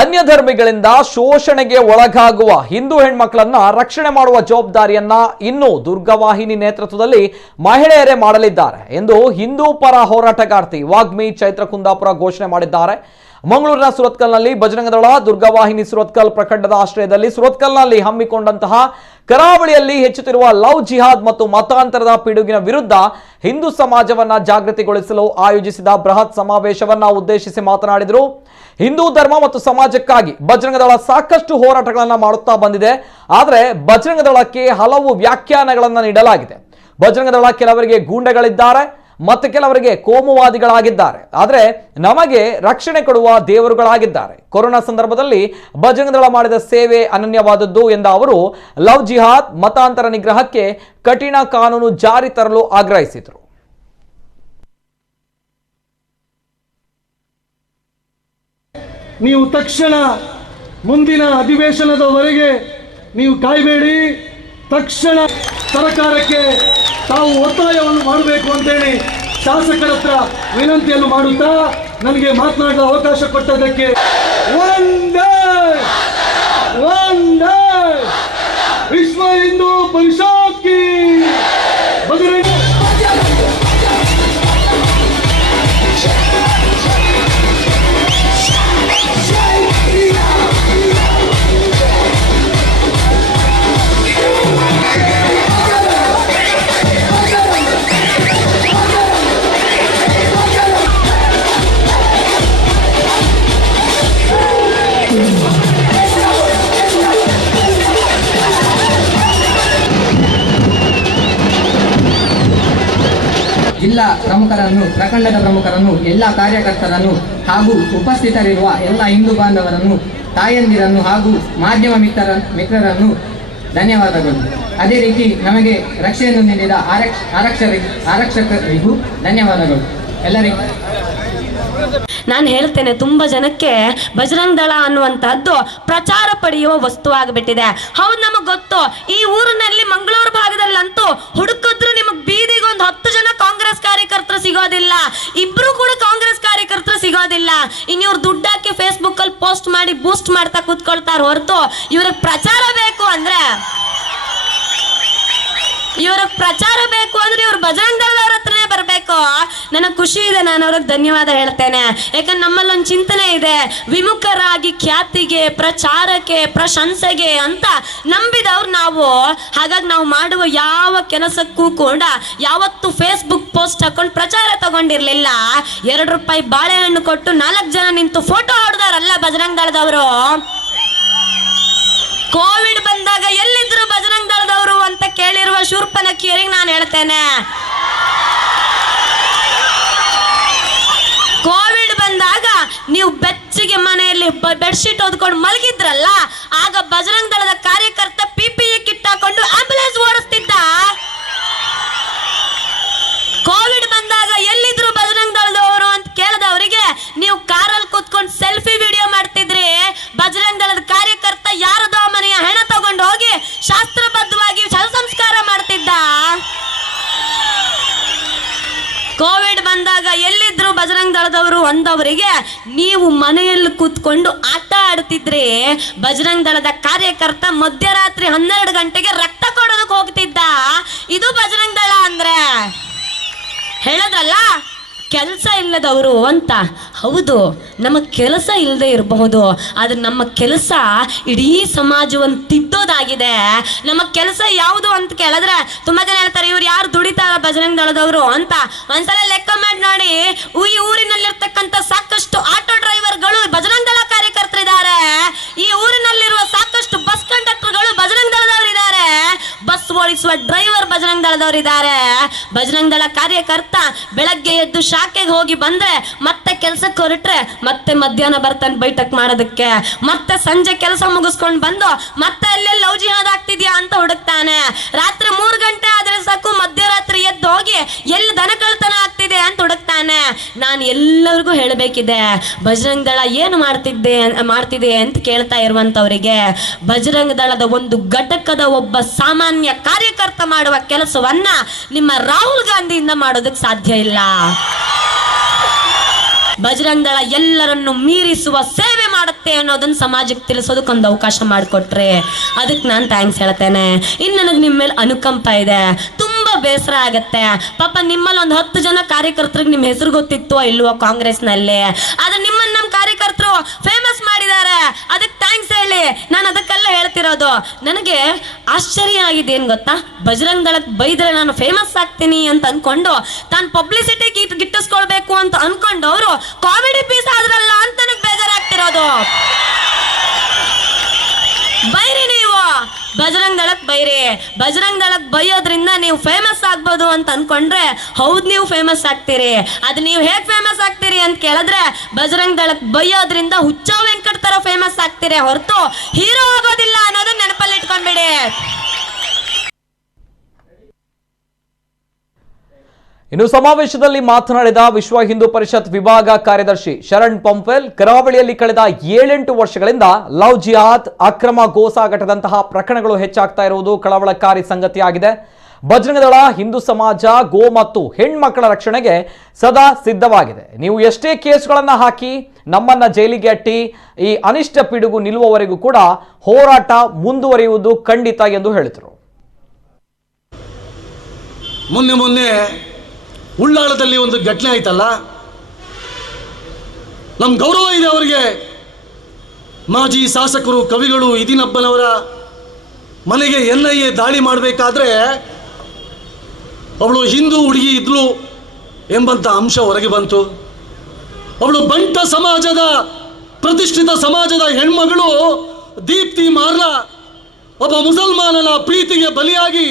ಅನ್ಯ ಧರ್ಮಿಗಳಿಂದ ಶೋಷಣೆಗೆ ಒಳಗಾಗುವ ಹಿಂದೂ ಹೆಣ್ಮಕ್ಕಳನ್ನ ರಕ್ಷಣೆ ಮಾಡುವ ಜವಾಬ್ದಾರಿಯನ್ನ ಇನ್ನು ದುರ್ಗವಾಹಿನಿ ನೇತೃತ್ವದಲ್ಲಿ ಮಹಿಳೆಯರೇ ಮಾಡಲಿದ್ದಾರೆ ಎಂದು ಹಿಂದೂ ಪರ ಹೋರಾಟಗಾರ್ತಿ ವಾಗ್ಮಿ ಚೈತ್ರ ಕುಂದಾಪುರ ಘೋಷಣೆ ಮಾಡಿದ್ದಾರೆ. ಮಂಗಳೂರಿನ ಸುರತ್ಕಲ್ನಲ್ಲಿ ಬಜರಂಗದಳ ದುರ್ಗವಾಹಿನಿ ಸುರತ್ಕಲ್ ಪ್ರಖಂಡದ ಆಶ್ರಯದಲ್ಲಿ ಸುರತ್ಕಲ್ನಲ್ಲಿ ಹಮ್ಮಿಕೊಂಡಂತಹ ಕರಾವಳಿಯಲ್ಲಿ ಹೆಚ್ಚುತ್ತಿರುವ ಲವ್ ಜಿಹಾದ್ ಮತ್ತು ಮತಾಂತರದ ಪಿಡುಗಿನ ವಿರುದ್ಧ ಹಿಂದೂ ಸಮಾಜವನ್ನ ಜಾಗೃತಿಗೊಳಿಸಲು ಆಯೋಜಿಸಿದ ಬೃಹತ್ ಸಮಾವೇಶವನ್ನ ಉದ್ದೇಶಿಸಿ ಮಾತನಾಡಿದರು. ಹಿಂದೂ ಧರ್ಮ ಮತ್ತು ಸಮಾಜಕ್ಕಾಗಿ ಬಜರಂಗದಳ ಸಾಕಷ್ಟು ಹೋರಾಟಗಳನ್ನು ಮಾಡುತ್ತಾ ಬಂದಿದೆ. ಆದರೆ ಬಜರಂಗದಳಕ್ಕೆ ಹಲವು ವ್ಯಾಖ್ಯಾನಗಳನ್ನು ನೀಡಲಾಗಿದೆ. ಬಜರಂಗದಳ ಕೆಲವರಿಗೆ ಗೂಂಡಗಳಿದ್ದಾರೆ, ಮತ್ತೆ ಕೆಲವರಿಗೆ ಕೋಮುವಾದಿಗಳಾಗಿದ್ದಾರೆ, ಆದರೆ ನಮಗೆ ರಕ್ಷಣೆ ಕೊಡುವ ದೇವರುಗಳಾಗಿದ್ದಾರೆ. ಕೊರೋನಾ ಸಂದರ್ಭದಲ್ಲಿ ಬಜರಂಗದಳ ಮಾಡಿದ ಸೇವೆ ಅನನ್ಯವಾದದ್ದು ಎಂದ ಅವರು ಲವ್ ಜಿಹಾದ್ ಮತಾಂತರ ನಿಗ್ರಹಕ್ಕೆ ಕಠಿಣ ಕಾನೂನು ಜಾರಿ ತರಲು ಆಗ್ರಹಿಸಿದರು. ನೀವು ತಕ್ಷಣ ಮುಂದಿನ ಅಧಿವೇಶನದವರೆಗೆ ನೀವು ಕಾಯಬೇಡಿ. ತಕ್ಷಣ ಸರ್ಕಾರಕ್ಕೆ ತಾವು ಒತ್ತಾಯವನ್ನು ಮಾಡಬೇಕು ಅಂತೇಳಿ ಶಾಸಕರ ಹತ್ರ ವಿನಂತಿಯನ್ನು ಮಾಡುತ್ತಾ ನನಗೆ ಮಾತನಾಡಲು ಅವಕಾಶ ಕೊಟ್ಟದಕ್ಕೆ ಒಂದೇ ವಿಶ್ವ ಹಿಂದೂ ಪರಿಷತ್ ಕಿ ಬಜರಂಗ ಜಿಲ್ಲಾ ಪ್ರಮುಖರನ್ನು, ಪ್ರಖಂಡದ ಪ್ರಮುಖರನ್ನು, ಎಲ್ಲ ಕಾರ್ಯಕರ್ತರನ್ನು ಹಾಗೂ ಉಪಸ್ಥಿತರಿರುವ ಎಲ್ಲ ಹಿಂದೂ ಬಾಂಧವರನ್ನು, ತಾಯಂದಿರನ್ನು ಹಾಗೂ ಮಾಧ್ಯಮ ಮಿತ್ರರನ್ನು ಧನ್ಯವಾದಗಳು. ಅದೇ ರೀತಿ ನಮಗೆ ರಕ್ಷೆಯನ್ನು ನೀಡಿದ ಆರಕ್ಷಕರಿಗೂ ಧನ್ಯವಾದಗಳು. ಎಲ್ಲರಿಗೂ ನಾನು ಹೇಳ್ತೇನೆ, ತುಂಬ ಜನಕ್ಕೆ ಬಜರಂಗ ದಳ ಅನ್ನುವಂತಹದ್ದು ಪ್ರಚಾರ ಪಡೆಯುವ ವಸ್ತು ಆಗಿಬಿಟ್ಟಿದೆ. ಹೌದು, ನಮಗೆ ಗೊತ್ತು. ಈ ಊರಿನಲ್ಲಿ ಮಂಗಳೂರು ಭಾಗದಲ್ಲಂತೂ ಹುಡುಕಿದ್ರು ನಿಮಗೆ ಬೀದಿಗೆ ಒಂದು 10 ಜನ ಕಾಂಗ್ರೆಸ್ ಕಾರ್ಯಕರ್ತರು ಸಿಗೋದಿಲ್ಲ, ಇಬ್ರು ಕೂಡ ಕಾಂಗ್ರೆಸ್ ಕಾರ್ಯಕರ್ತರು ಸಿಗೋದಿಲ್ಲ. ಇನ್ನು ಇವ್ರು ದುಡ್ಡು ಹಾಕಿ ಫೇಸ್ಬುಕ್ ಅಲ್ಲಿ ಪೋಸ್ಟ್ ಮಾಡಿ ಬೂಸ್ಟ್ ಮಾಡ್ತಾ ಕೂತ್ಕೊಳ್ತಾರ ಹೊರತು ಇವ್ರಿಗೆ ಪ್ರಚಾರ ಬೇಕು ಅಂದ್ರೆ ಇವ್ರಿಗೆ ಇವ್ರು ಬಜರಂಗ ದಳದವ್ರ ಹತ್ರನೇ ಬರಬೇಕು. ನನಗೆ ಖುಷಿ ಇದೆ, ನಾನು ಅವ್ರಿಗೆ ಧನ್ಯವಾದ ಹೇಳ್ತೇನೆ. ಯಾಕಂದ್ರೆ ನಮ್ಮಲ್ಲೊಂದು ಚಿಂತನೆ ಇದೆ, ವಿಮುಖರಾಗಿ ಖ್ಯಾತಿಗೆ, ಪ್ರಚಾರಕ್ಕೆ, ಪ್ರಶಂಸೆಗೆ ಅಂತ ನಂಬಿದವ್ರು ನಾವು. ಹಾಗಾಗಿ ನಾವು ಮಾಡುವ ಯಾವ ಕೆಲಸಕ್ಕೂ ಕೂಡ ಯಾವತ್ತು ಫೇಸ್ಬುಕ್ ಪೋಸ್ಟ್ ಹಾಕೊಂಡು ಪ್ರಚಾರ ತಗೊಂಡಿರ್ಲಿಲ್ಲ. 2 ರೂಪಾಯಿ ಬಾಳೆಹಣ್ಣು ಕೊಟ್ಟು 4 ಜನ ನಿಂತು ಫೋಟೋ ಹೊಡೆದಾರಲ್ಲ ಬಜರಂಗ ದಳದವರು. ಕೋವಿಡ್ ಬಂದಾಗ ಎಲ್ಲಿದ್ರು ಬಜರಂಗ ದಳದವರು ಅಂತ ಕೇಳಿರುವ ಶೂರ್ಪನಖಿಯರಿಗೆ ನಾನು ಹೇಳ್ತೇನೆ, ಕೋವಿಡ್ ಬಂದಾಗ ನೀವು ಬೆಚ್ಚಗೆ ಮನೆಯಲ್ಲಿ ಬೆಡ್ಶೀಟ್ ಓದ್ಕೊಂಡು ಮಲಗಿದ್ರಲ್ಲ, ಆಗ ಬಜರಂಗ ದಳದ ಕಾರ್ಯಕರ್ತ PPE ಕಿಟ್ ಹಾಕೊಂಡು ಆಂಬುಲೆನ್ಸ್ ಓಡಿಸ್ತಿದ್ದ. ಕೋವಿಡ್ ಬಂದಾಗ ಎಲ್ಲಿದ್ರು ಬಜರಂಗ ದಳದವರು ಅಂತ ಕೇಳಿದವರಿಗೆ ನೀವು ಕಾರಲ್ಲಿ ಕೂತ್ಕೊಂಡು ಸೆಲ್ಫಿ ವಿಡಿಯೋ ಮಾಡ್ತಿದ್ರಿ. ಬಜರಂಗ ದಳದ ಕಾರ್ಯಕರ್ತ ಯಾರದೋ ಮನೆಯ ಹೆಣ ತಗೊಂಡು ಹೋಗಿ ಶಾಸ್ತ್ರಬದ್ಧವಾಗಿ ಶವ ಸಂಸ್ಕಾರ ಮಾಡ್ತಿದ್ದ. ಕೋವಿಡ್ ಬಂದಾಗ ಎಲ್ಲಿದ್ರು ಬಜರಂಗ ದಳದವರು ಅಂದವರಿಗೆ ನೀವು ಮನೆಯಲ್ಲಿ ಕೂತ್ಕೊಂಡು ಆಟ ಆಡ್ತಿದ್ರಿ. ಬಜರಂಗ ದಳದ ಕಾರ್ಯಕರ್ತ ಮಧ್ಯರಾತ್ರಿ 12 ಗಂಟೆಗೆ ರಕ್ತ ಕೊಡೋದಕ್ಕೆ ಹೋಗ್ತಿದ್ದ. ಇದು ಬಜರಂಗ ದಳ ಅಂದ್ರೆ. ಹೇಳದ್ರಲ್ಲ ಕೆಲಸ ಇಲ್ಲದವರು ಅಂತ. ಹೌದು, ನಮಗೆ ಕೆಲಸ ಇಲ್ಲದೆ ಇರಬಹುದು, ಆದ್ರೆ ನಮ್ಮ ಕೆಲಸ ಇಡೀ ಸಮಾಜವನ್ನು ತಿದ್ದೋದಾಗಿದೆ. ನಮ್ಮ ಕೆಲಸ ಯಾವುದು ಅಂತ ಕೇಳಿದ್ರೆ ತುಂಬಾ ಜನ ಹೇಳ್ತಾರೆ, ಇವ್ರು ಯಾರು ದುಡಿತಾರ ಬಜರಂಗ ದಳದವರು ಅಂತ. ಒಂದ್ಸಲ ಲೆಕ್ಕ ಮಾಡಿ ನೋಡಿ, ಈ ಊರಿನಲ್ಲಿರ್ತಕ್ಕಂಥ ಸಾಕಷ್ಟು ಆಟೋ ಡ್ರೈವರ್ಗಳು ಬಜರಂಗ ದಳ ಕಾರ್ಯಕರ್ತರಿದ್ದಾರೆ. ಈ ಊರಿನಲ್ಲಿರುವ ಸಾಕಷ್ಟು ಬಸ್ ಕಂಡಕ್ಟರ್ಗಳು ಬಜರಂಗ ದಳದವರಿದ್ದಾರೆ. ಬಸ್ ಓಡಿಸುವ ಡ್ರೈವರ್ ಬಜರಂಗ ದಳದವರಿದ್ದಾರೆ. ಬಜರಂಗ ದಳ ಕಾರ್ಯಕರ್ತ ಬೆಳಗ್ಗೆ ಎದ್ದು ಶಾಖೆಗೆ ಹೋಗಿ ಬಂದ್ರೆ ಮತ್ತೆ ಕೆಲಸಕ್ಕೆ ಹೊರಟ್ರೆ ಮತ್ತೆ ಮಧ್ಯಾಹ್ನ ಬರ್ತಾನೆ ಬೈಠಕ್ ಮಾಡೋದಕ್ಕೆ, ಮತ್ತೆ ಸಂಜೆ ಕೆಲಸ ಮುಗಿಸ್ಕೊಂಡು ಬಂದು ಮತ್ತೆ ಅಲ್ಲೇ ಲವ್ ಜಿಹಾದ್ ಆಗ್ತಿದ್ಯಾ ಅಂತ ಹುಡುಕ್ತಾನೆ. ರಾತ್ರಿ 3 ಗಂಟೆ ಆದ್ರೆ ಸಾಕು ಮಧ್ಯರಾತ್ರಿ ಎದ್ದು ಹೋಗಿ ಎಲ್ಲಿ ದನ ಕಳ್ತನ ಆಗ್ತಿದೆ ಅಂತ ಹುಡುಕ್ತಾನೆ. ನಾನು ಎಲ್ಲರಿಗೂ ಹೇಳಬೇಕಿದೆ, ಬಜರಂಗ ದಳ ಏನು ಮಾಡ್ತಿದೆ ಅಂತ ಕೇಳ್ತಾ ಇರುವಂತವರಿಗೆ, ಬಜರಂಗ ದಳದ ಒಂದು ಘಟಕದ ಒಬ್ಬ ಸಾಮಾನ್ಯ ಕಾರ್ಯಕರ್ತ ಮಾಡುವ ಕೆಲಸವನ್ನ ನಿಮ್ಮ ರಾಹುಲ್ ಗಾಂಧಿಯಿಂದ ಮಾಡೋದಕ್ಕೆ ಸಾಧ್ಯ ಇಲ್ಲ. ಬಜರಂಗ ದಳ ಎಲ್ಲರನ್ನು ಮೀರಿಸುವ ಸೇವೆ ಮಾಡುತ್ತೆ ಅನ್ನೋದನ್ನ ಸಮಾಜಕ್ಕೆ ತಿಳಿಸೋದಕ್ಕೊಂದು ಅವಕಾಶ ಮಾಡಿಕೊಟ್ರೆ ಅದಕ್ಕೆ ನಾನು ಥ್ಯಾಂಕ್ಸ್ ಹೇಳ್ತೇನೆ. ಇನ್ನು ನನಗೆ ನಿಮ್ಮ ಮೇಲೆ ಅನುಕಂಪ ಇದೆ. ತುಂಬಾ ಬೇಸರ ಆಗತ್ತೆ ಪಾಪ. ನಿಮ್ಮಲ್ಲಿ ಒಂದು 10 ಜನ ಕಾರ್ಯಕರ್ತರಿಗೆ ನಿಮ್ಮ ಹೆಸರು ಗೊತ್ತಿತ್ತು ಇಲ್ವೋ ಕಾಂಗ್ರೆಸ್ನಲ್ಲಿ, ಆದ್ರೆ ನಿಮ್ಮನ್ನ ನಮ್ಮ ಕಾರ್ಯಕರ್ತರು ಫೇಮಸ್ ಮಾಡಿದ್ದಾರೆ. ಅದಕ್ಕೆ ಥ್ಯಾಂಕ್ಸ್ ಹೇಳಿ. ನಾನು ಅದಕ್ಕೆಲ್ಲ ಹೇಳ್ತಿರೋದು. ನನಗೆ ಆಶ್ಚರ್ಯ ಆಗಿದೆ ಏನು ಗೊತ್ತಾ, ಬಜರಂಗ್ ದಳಕ್ಕೆ ಬೈದ್ರೆ ನಾನು ಫೇಮಸ್ ಆಗ್ತೀನಿ ಅಂತ ಅನ್ಕೊಂಡು ತಾನು ಪಬ್ಲಿಸಿಟಿ ಗಿಟ್ಟಿಸ್ಕೊಳ್ಬೇಕು ಅಂತ ಅನ್ಕೊಂಡು ಅವರು ಕಾಮಿಡಿ ಪೀಸ್ ಆದ್ರಲ್ಲ ಅಂತ ನನಗೆ ಬೇಜಾರಾಗ್ತಿರೋದು. ಬೈರಿ ನೀವು ಬಜರಂಗ್ ದಳಕ್ ಬೈರಿ. ಬಜರಂಗ್ ದಳಕ್ ಬೈಯೋದ್ರಿಂದ ನೀವು ಫೇಮಸ್ ಆಗ್ಬೋದು ಅಂತ ಅನ್ಕೊಂಡ್ರೆ ಹೌದು, ನೀವು ಫೇಮಸ್ ಆಗ್ತೀರಿ. ಅದು ನೀವು ಹೇಗೆ ಫೇಮಸ್ ಆಗ್ತೀರಿ ಅಂತ ಕೇಳಿದ್ರೆ ಬಜರಂಗ್ ದಳಕ್ ಬೈಯೋದ್ರಿಂದ ಹುಚ್ಚ ವೆಂಕಟ್ ತರ ಫೇಮಸ್ ಆಗ್ತೀರಿ ಹೊರತು ಹೀರೋ ಆಗೋದಿಲ್ಲ ಅನ್ನೋದನ್ನ ನೆನಪಲ್ಲಿ ಇಟ್ಕೊಂಡ್ಬಿಡಿ. ಇನ್ನು ಸಮಾವೇಶದಲ್ಲಿ ಮಾತನಾಡಿದ ವಿಶ್ವ ಹಿಂದೂ ಪರಿಷತ್ ವಿಭಾಗ ಕಾರ್ಯದರ್ಶಿ ಶರಣ್ ಪಂಪೆಲ್, ಕರಾವಳಿಯಲ್ಲಿ ಕಳೆದ 7-8 ವರ್ಷಗಳಿಂದ ಲವ್ ಜಿಹಾದ್, ಅಕ್ರಮ ಗೋಸಾಗಾಟದಂತಹ ಪ್ರಕರಣಗಳು ಹೆಚ್ಚಾಗ್ತಾ ಇರುವುದು ಕಳವಳಕಾರಿ ಸಂಗತಿಯಾಗಿದೆ. ಬಜರಂಗದಳ ಹಿಂದೂ ಸಮಾಜ ಗೋ ಮತ್ತು ಹೆಣ್ಮಕ್ಕಳ ರಕ್ಷಣೆಗೆ ಸದಾ ಸಿದ್ಧವಾಗಿದೆ. ನೀವು ಎಷ್ಟೇ ಕೇಸ್ಗಳನ್ನು ಹಾಕಿ ನಮ್ಮನ್ನ ಜೈಲಿಗೆ ಅಟ್ಟಿ ಈ ಅನಿಷ್ಟ ಪಿಡುಗು ನಿಲ್ಲುವವರೆಗೂ ಕೂಡ ಹೋರಾಟ ಮುಂದುವರಿಯುವುದು ಖಂಡಿತ ಎಂದು ಹೇಳಿದರು. ಮೊನ್ನೆ ಉಳ್ಳಾಳದಲ್ಲಿ ಒಂದು ಘಟನೆ ಆಯ್ತಲ್ಲ, ನಮ್ಮ ಗೌರವ ಇದೆ ಅವರಿಗೆ. ಮಾಜಿ ಶಾಸಕರು, ಕವಿಗಳು ಇದಿನಬ್ಬನವರ ಮನೆಗೆ NIA ದಾಳಿ ಮಾಡಬೇಕಾದ್ರೆ ಅವಳು ಹಿಂದೂ ಹುಡುಗಿ ಇದ್ಲು ಎಂಬಂಥ ಅಂಶ ಹೊರಗೆ ಬಂತು. ಅವಳು ಬಂಟ ಸಮಾಜದ, ಪ್ರತಿಷ್ಠಿತ ಸಮಾಜದ ಹೆಣ್ಮಗಳು ದೀಪ್ತಿ ಮಾರ್ಲಾ ಒಬ್ಬ ಮುಸಲ್ಮಾನನ ಪ್ರೀತಿಗೆ ಬಲಿಯಾಗಿ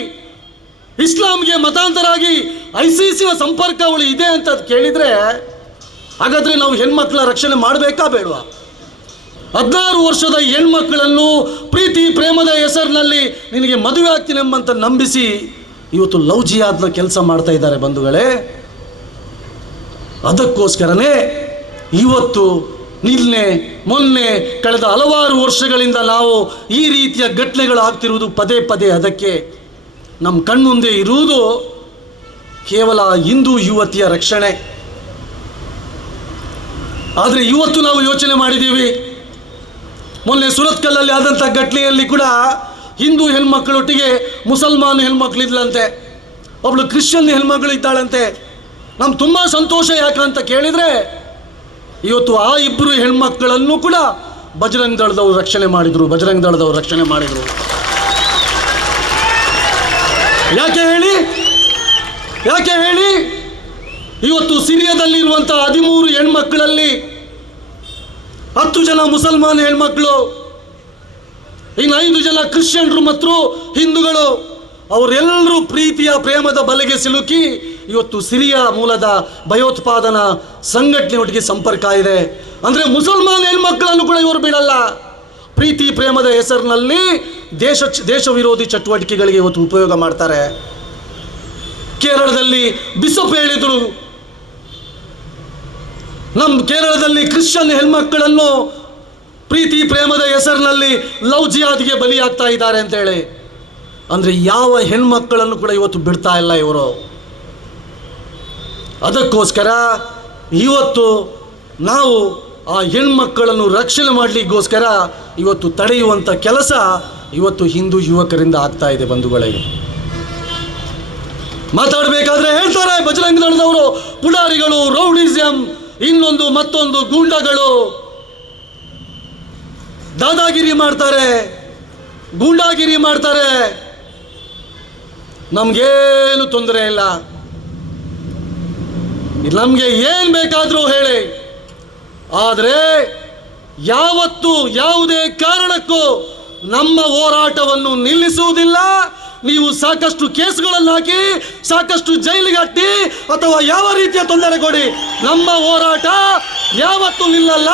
ಇಸ್ಲಾಂಗೆ ಮತಾಂತರಾಗಿ ICC ಸಂಪರ್ಕ ಅವಳು ಇದೆ ಅಂತ ಕೇಳಿದರೆ ಹಾಗಾದರೆ ನಾವು ಹೆಣ್ಮಕ್ಳ ರಕ್ಷಣೆ ಮಾಡಬೇಕಾ ಬೇಡವಾ? 16 ವರ್ಷದ ಹೆಣ್ಮಕ್ಕಳನ್ನು ಪ್ರೀತಿ ಪ್ರೇಮದ ಹೆಸರಿನಲ್ಲಿ ನಿನಗೆ ಮದುವೆ ಆಗ್ತೀನಿ ಎಂಬಂತ ನಂಬಿಸಿ ಇವತ್ತು ಲವ್ ಜಿಹಾದ್ನ ಕೆಲಸ ಮಾಡ್ತಾ ಇದ್ದಾರೆ ಬಂಧುಗಳೇ. ಅದಕ್ಕೋಸ್ಕರನೇ ಇವತ್ತು ನಿನ್ನೆ ಮೊನ್ನೆ ಕಳೆದ ಹಲವಾರು ವರ್ಷಗಳಿಂದ ನಾವು ಈ ರೀತಿಯ ಘಟನೆಗಳು ಆಗ್ತಿರುವುದು ಪದೇ ಪದೇ. ಅದಕ್ಕೆ ನಮ್ಮ ಕಣ್ಮುಂದೆ ಇರುವುದು ಕೇವಲ ಹಿಂದೂ ಯುವತಿಯ ರಕ್ಷಣೆ. ಆದರೆ ಇವತ್ತು ನಾವು ಯೋಚನೆ ಮಾಡಿದ್ದೀವಿ, ಮೊನ್ನೆ ಸುರತ್ಕಲ್ಲಲ್ಲಿ ಆದಂಥ ಘಟನೆಯಲ್ಲಿ ಕೂಡ ಹಿಂದೂ ಹೆಣ್ಮಕ್ಕಳೊಟ್ಟಿಗೆ ಮುಸಲ್ಮಾನ್ ಹೆಣ್ಮಕ್ಳಿದ್ಲಂತೆ, ಒಬ್ಳು ಕ್ರಿಶ್ಚಿಯನ್ ಹೆಣ್ಮಗಳು ಇದ್ದಾಳಂತೆ. ನಮ್ಗೆ ತುಂಬ ಸಂತೋಷ. ಯಾಕಂತ ಕೇಳಿದರೆ ಇವತ್ತು ಆ ಇಬ್ಬರು ಹೆಣ್ಮಕ್ಕಳನ್ನು ಕೂಡ ಬಜರಂಗ್ ದಳದವರು ರಕ್ಷಣೆ ಮಾಡಿದರು. ಯಾಕೆ ಹೇಳಿ? ಇವತ್ತು ಸಿರಿಯಾದಲ್ಲಿರುವಂಥ 13 ಹೆಣ್ಮಕ್ಕಳಲ್ಲಿ 10 ಜನ ಮುಸಲ್ಮಾನ್ ಹೆಣ್ಮಕ್ಳು, ಇನ್ನು 5 ಜನ ಕ್ರಿಶ್ಚಿಯನ್ರು ಮತ್ತು ಹಿಂದೂಗಳು. ಅವರೆಲ್ಲರೂ ಪ್ರೀತಿಯ ಪ್ರೇಮದ ಬಲೆಗೆ ಸಿಲುಕಿ ಇವತ್ತು ಸಿರಿಯಾ ಮೂಲದ ಭಯೋತ್ಪಾದನಾ ಸಂಘಟನೆಯೊಟ್ಟಿಗೆ ಸಂಪರ್ಕ ಇದೆ. ಅಂದರೆ ಮುಸಲ್ಮಾನ್ ಹೆಣ್ಮಕ್ಕಳನ್ನು ಕೂಡ ಇವರು ಬಿಡಲ್ಲ. ಪ್ರೀತಿ ಪ್ರೇಮದ ಹೆಸರಿನಲ್ಲಿ ದೇಶ ವಿರೋಧಿ ಚಟುವಟಿಕೆಗಳಿಗೆ ಇವತ್ತು ಉಪಯೋಗ ಮಾಡ್ತಾರೆ. ಕೇರಳದಲ್ಲಿ ಬಿಷಪ್ ಹೇಳಿದರು, ನಮ್ಮ ಕೇರಳದಲ್ಲಿ ಕ್ರಿಶ್ಚಿಯನ್ ಹೆಣ್ಮಕ್ಕಳನ್ನು ಪ್ರೀತಿ ಪ್ರೇಮದ ಹೆಸರಿನಲ್ಲಿ ಲವ್ ಜಿಹಾದ್ಗೆ ಬಲಿಯಾಗ್ತಾ ಇದ್ದಾರೆ ಅಂತೇಳಿ. ಅಂದರೆ ಯಾವ ಹೆಣ್ಮಕ್ಕಳನ್ನು ಕೂಡ ಇವತ್ತು ಬಿಡ್ತಾ ಇಲ್ಲ ಇವರು. ಅದಕ್ಕೋಸ್ಕರ ಇವತ್ತು ನಾವು ಆ ಹೆಣ್ಮಕ್ಕಳನ್ನು ರಕ್ಷಣೆ ಮಾಡಲಿಕ್ಕೋಸ್ಕರ ಇವತ್ತು ತಡೆಯುವಂಥ ಕೆಲಸ ಇವತ್ತು ಹಿಂದೂ ಯುವಕರಿಂದ ಆಗ್ತಾ ಇದೆ ಬಂಧುಗಳಿಗೆ. ಮಾತಾಡಬೇಕಾದ್ರೆ ಹೇಳ್ತಾರೆ ಬಜರಂಗ ದಳದವರು ಪುಡಾರಿಗಳು, ರೌಡಿಸಂ, ಇನ್ನೊಂದು ಮತ್ತೊಂದು ಗೂಂಡಾಗಳು ದಾದಾಗಿರಿ ಮಾಡ್ತಾರೆ, ಗೂಂಡಾಗಿರಿ ಮಾಡ್ತಾರೆ. ನಮಗೇನು ತೊಂದರೆ ಇಲ್ಲ, ನಮಗೆ ಏನು ಬೇಕಾದರೂ ಹೇಳಿ. ಆದರೆ ಯಾವತ್ತೂ ಯಾವುದೇ ಕಾರಣಕ್ಕೂ ನಮ್ಮ ಹೋರಾಟವನ್ನು ನಿಲ್ಲಿಸುವುದಿಲ್ಲ. ನೀವು ಸಾಕಷ್ಟು ಕೇಸ್ಗಳನ್ನು ಹಾಕಿ, ಸಾಕಷ್ಟು ಜೈಲಿಗೆ ಹಟ್ಟಿ ಅಥವಾ ಯಾವ ರೀತಿಯ ತೊಂದರೆ ಕೊಡಿ, ನಮ್ಮ ಹೋರಾಟ ಯಾವತ್ತೂ ನಿಲ್ಲಲ್ಲ.